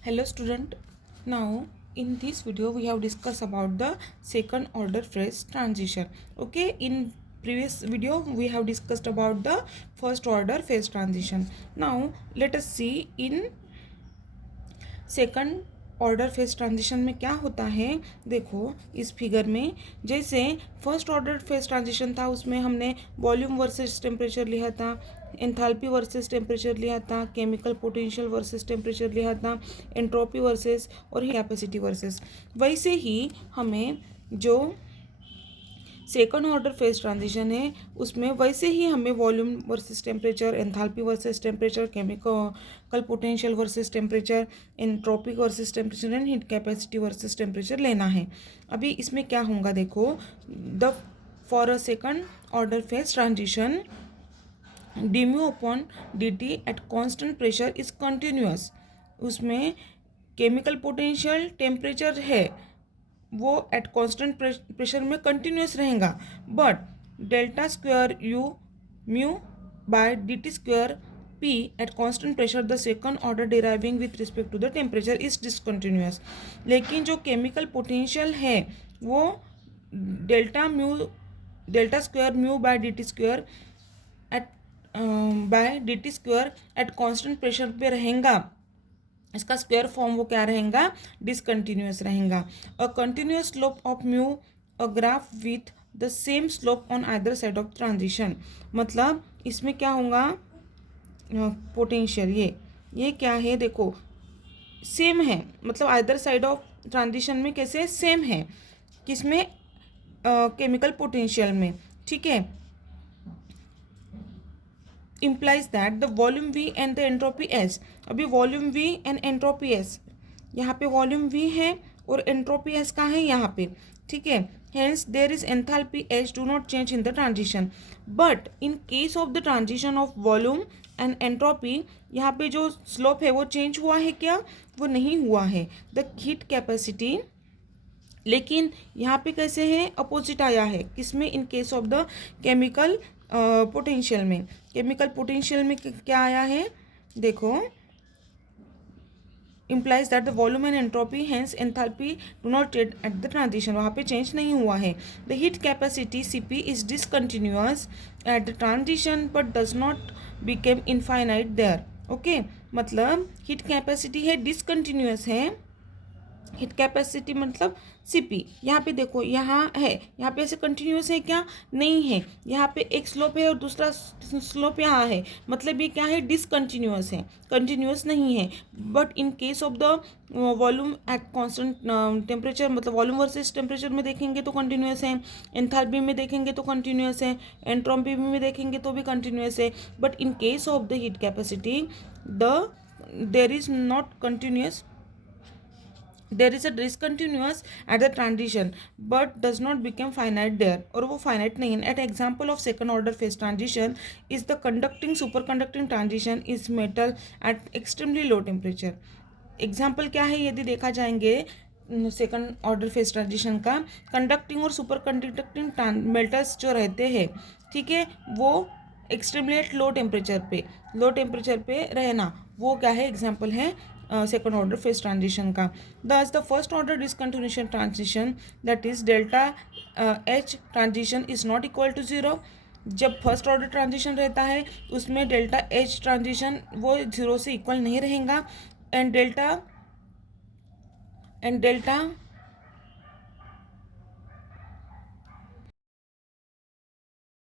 Hello student, now in this video we have discussed about the second order phase transition. Okay, in previous video we have discussed about the first order phase transition. Now let us see in second order phase transition में क्या होता है। देखो इस figure में, जैसे first order phase transition था उसमें हमने वॉल्यूम वर्सेस टेम्परेचर लिया था, एंथैल्पी वर्सेस टेम्परेचर लिया था, केमिकल पोटेंशियल वर्सेस टेम्परेचर लिया था, एंट्रोपी वर्सेस और कैपेसिटी वर्सेस। वैसे ही हमें जो सेकंड ऑर्डर फेज ट्रांजिशन है उसमें वैसे ही हमें volume versus temperature, enthalpy versus temperature, chemical potential versus temperature, entropy versus temperature and heat capacity versus temperature लेना है। अभी इसमें क्या होगा, देखो the for a second order phase transition D mu upon D T at constant pressure is continuous. उसमें chemical potential temperature है वो एट कांस्टेंट प्रेशर में कंटिन्यूस रहेगा, but delta square you mu by D T square P eight constant pressure the second order deriving with respect to the temperature is discontinuous. लेकिन जो chemical potential है वो delta square mu by D T square at constant pressure पे रहेगा। इसका square form वो क्या रहेगा, डिसकंटिन्यूअस रहेगा। A continuous slope of mu a graph with the same slope on either side of transition. मतलब इसमें क्या होगा, पोटेंशियल ये क्या है, देखो सेम है, मतलब आइदर साइड ऑफ ट्रांजिशन में कैसे सेम है, किसमें केमिकल पोटेंशियल में, ठीक है। implies that the volume V and the entropy S। अभी volume V and entropy S, यहाँ पे वॉल्यूम V है और एंट्रोपी S का है यहाँ पे, ठीक है। Hence there is enthalpy H do not change in the transition, but in case of the transition of volume and entropy यहाँ पे जो स्लोप है वो चेंज हुआ है क्या, वो नहीं हुआ है। द हीट कैपेसिटी, लेकिन यहाँ पे कैसे है, अपोजिट आया है, किसमें, in case of the chemical potential में। केमिकल पोटेंशियल में क्या आया है, देखो implies that the volume and entropy hence enthalpy do not change at the transition, वहाँ पे चेंज नहीं हुआ है। the heat capacity Cp is discontinuous at the transition but does not become infinite there। okay, मतलब heat capacity है discontinuous है, heat capacity मतलब CP. यहाँ पे देखो यहाँ है, यहाँ पे ऐसे कंटिन्यूस है क्या, नहीं है, यहाँ पे एक स्लोप है और दूसरा स्लोप यहाँ है, मतलब ये क्या है, डिसकंटिन्यूअस है, कंटिन्यूस नहीं है। But in case of the volume at constant temperature, मतलब वॉल्यूम वर्सेस टेम्परेचर में देखेंगे तो कंटिन्यूस है, एंथैल्पी में देखेंगे तो कंटिन्यूस है, एंट्रोपी में देखेंगे तो भी कंटिन्यूस है। But in case of the heat capacity there is not continuous, there is a discontinuous at the transition but does not become finite there, और वो finite नहीं है। At example of second order phase transition is the conducting superconducting transition is metal at extremely low temperature। Example क्या है, यदि देखा जाएंगे second order phase transition का, कंडक्टिंग और सुपर कंडक्टिंग मेटल्स जो रहते हैं, ठीक है, वो एक्सट्रीमली एट लो टेम्परेचर पे रहना, वो क्या है, एग्जाम्पल है सेकंड ऑर्डर फेज ट्रांजिशन का। Thus the first order discontinuation transition that is delta H transition is not equal to zero. जब फर्स्ट ऑर्डर ट्रांजिशन रहता है उसमें डेल्टा एच ट्रांजिशन वो जीरो से इक्वल नहीं रहेगा, एंड डेल्टा